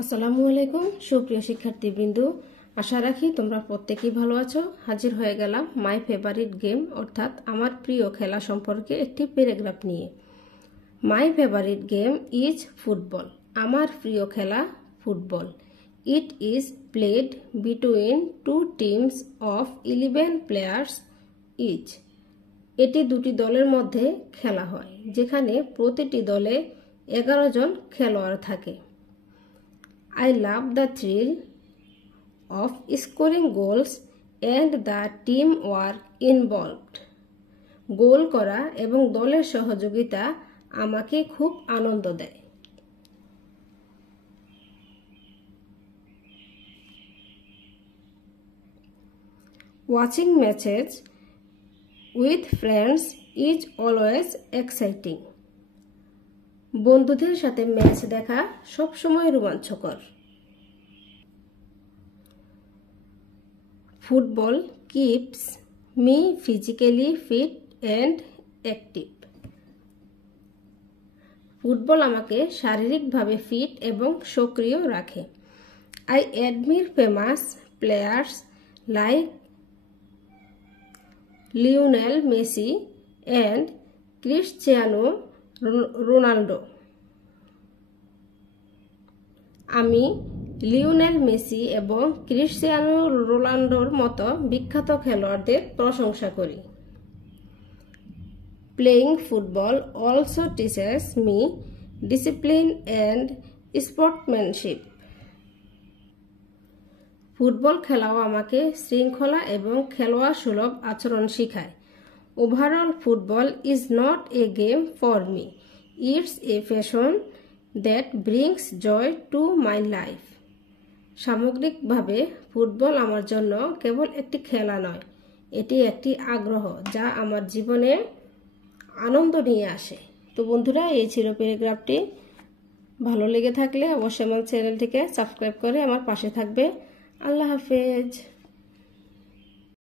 আসসালামু আলাইকুম সুপ্রিয় শিক্ষার্থীবৃন্দ, আশা রাখি তোমরা প্রত্যেকেই ভালো আছো। হাজির হয়ে গেলাম মাই ফেভারিট গেম অর্থাৎ আমার প্রিয় খেলা সম্পর্কে একটি প্যারাগ্রাফ নিয়ে। My favourite game is football. আমার প্রিয় খেলা football. It is played between two teams of 11 players each. এটি দুটি দলের মধ্যে খেলা হয় যেখানে প্রতিটি দলে 11 জন খেলোয়াড় থাকে। I love the thrill of scoring goals and the teamwork involved. গোল করা এবং দলের সহযোগিতা আমাকে খুব আনন্দ দেয়। Watching matches with friends is always exciting. বন্ধুদের সাথে ম্যাচ দেখা সবসময় রোমাঞ্চকর। Football keeps me physically fit and active. Football আমাকে শারীরিকভাবে ফিট এবং সক্রিয় রাখে। I admire famous players like Lionel Messi and Cristiano Ronaldo. আমি লিওনেল মেসি এবং ক্রিশ্চিয়ানো রোনাল্ডোর মতো বিখ্যাত খেলোয়াড়দের প্রশংসা করি। Playing football also teaches me discipline and sportsmanship. Football খেলাও আমাকে শৃঙ্খলা এবং খেলোয়াড় সুলভ আচরণ শেখায়। Overall, football is not a game for me. It's a passion that brings joy to my life. সামগ্রিকভাবে ফুটবল আমার জন্য কেবল একটি খেলা নয়, এটি একটি আগ্রহ যা আমার জীবনে আনন্দ নিয়ে আসে। তো বন্ধুরা, এই ছিল প্যারাগ্রাফটি। ভালো লেগে থাকলে অবশ্যই আমার চ্যানেলটিকে সাবস্ক্রাইব করে আমার পাশে থাকবে। আল্লাহ হাফেজ।